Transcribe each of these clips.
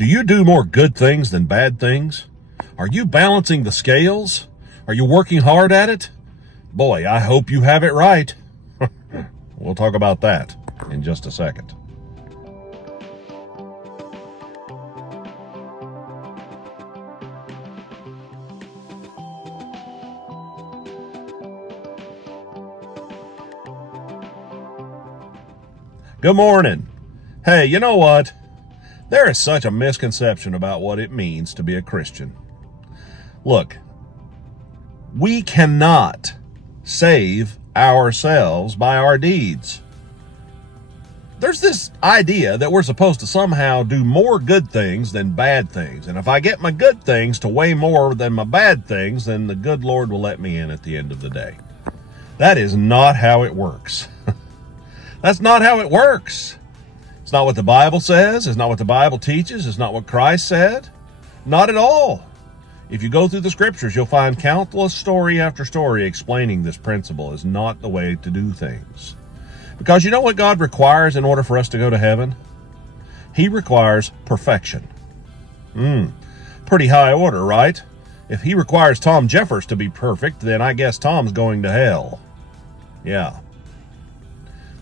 Do you do more good things than bad things? Are you balancing the scales? Are you working hard at it? Boy, I hope you have it right. We'll talk about that in just a second. Good morning. Hey, you know what? There is such a misconception about what it means to be a Christian. Look, we cannot save ourselves by our deeds. There's this idea that we're supposed to somehow do more good things than bad things. And if I get my good things to weigh more than my bad things, then the good Lord will let me in at the end of the day. That is not how it works. That's not how it works. It's not what the Bible says. It's not what the Bible teaches. It's not what Christ said. Not at all. If you go through the scriptures, you'll find countless story after story explaining this principle is not the way to do things. Because you know what God requires in order for us to go to heaven? He requires perfection. Pretty high order, right? If he requires Tom Jeffers to be perfect, then I guess Tom's going to hell. Yeah.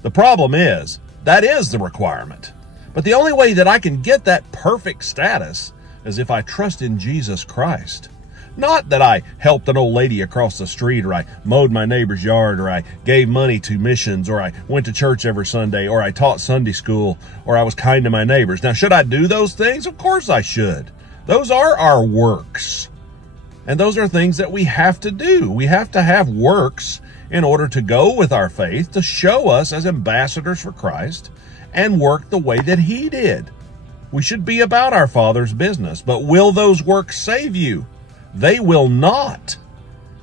The problem is, that is the requirement. But the only way that I can get that perfect status is if I trust in Jesus Christ. Not that I helped an old lady across the street, or I mowed my neighbor's yard, or I gave money to missions, or I went to church every Sunday, or I taught Sunday school, or I was kind to my neighbors. Now, should I do those things? Of course I should. Those are our works. And those are things that we have to do. We have to have works in order to go with our faith, to show us as ambassadors for Christ and work the way that he did. We should be about our Father's business. But will those works save you? They will not.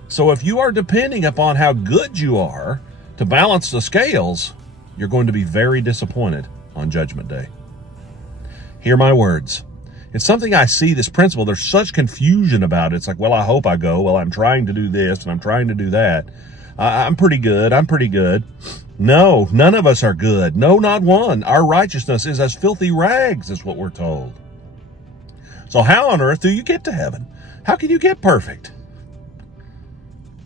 So if you are depending upon how good you are to balance the scales, you're going to be very disappointed on Judgment Day. Hear my words. It's something I see, this principle. There's such confusion about it. It's like, well, I hope I go. Well, I'm trying to do this and I'm trying to do that. I'm pretty good. I'm pretty good. No, none of us are good. No, not one. Our righteousness is as filthy rags, is what we're told. So how on earth do you get to heaven? How can you get perfect?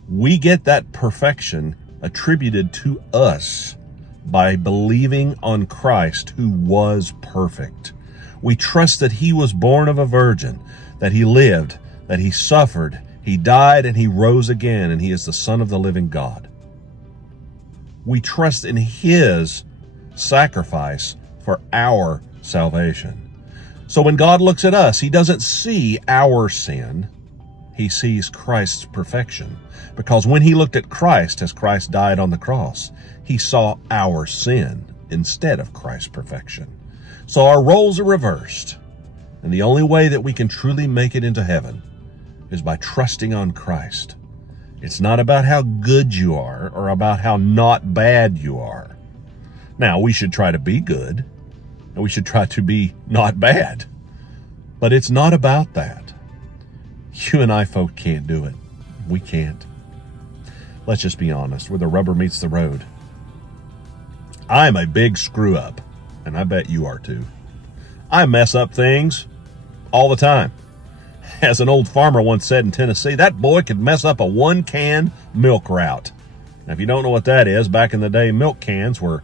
We get that perfection attributed to us by believing on Christ, who was perfect. We trust that he was born of a virgin, that he lived, that he suffered, he died, and he rose again, and he is the Son of the living God. We trust in his sacrifice for our salvation. So when God looks at us, he doesn't see our sin. He sees Christ's perfection. Because when he looked at Christ as Christ died on the cross, he saw our sin instead of Christ's perfection. So our roles are reversed. And the only way that we can truly make it into heaven is by trusting on Christ. It's not about how good you are or about how not bad you are. Now, we should try to be good, and we should try to be not bad. But it's not about that. You and I folk can't do it. We can't. Let's just be honest, where the rubber meets the road. I'm a big screw up, and I bet you are too. I mess up things all the time. As an old farmer once said in Tennessee, that boy could mess up a 1-can milk route. Now, if you don't know what that is, back in the day, milk cans were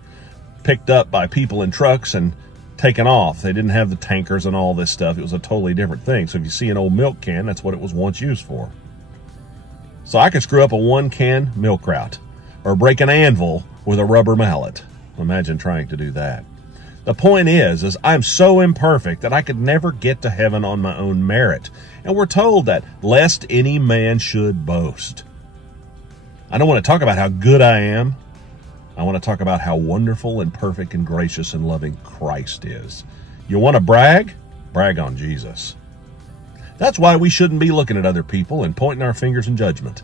picked up by people in trucks and taken off. They didn't have the tankers and all this stuff. It was a totally different thing. So if you see an old milk can, that's what it was once used for. So I could screw up a 1-can milk route or break an anvil with a rubber mallet. Imagine trying to do that. The point is I'm so imperfect that I could never get to heaven on my own merit. And we're told that lest any man should boast. I don't want to talk about how good I am. I want to talk about how wonderful and perfect and gracious and loving Christ is. You want to brag? Brag on Jesus. That's why we shouldn't be looking at other people and pointing our fingers in judgment.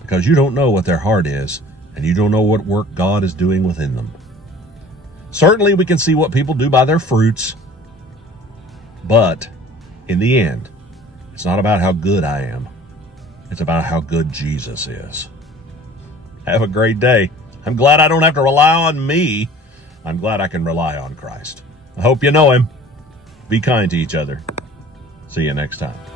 Because you don't know what their heart is, and you don't know what work God is doing within them. Certainly we can see what people do by their fruits, but in the end, it's not about how good I am. It's about how good Jesus is. Have a great day. I'm glad I don't have to rely on me. I'm glad I can rely on Christ. I hope you know him. Be kind to each other. See you next time.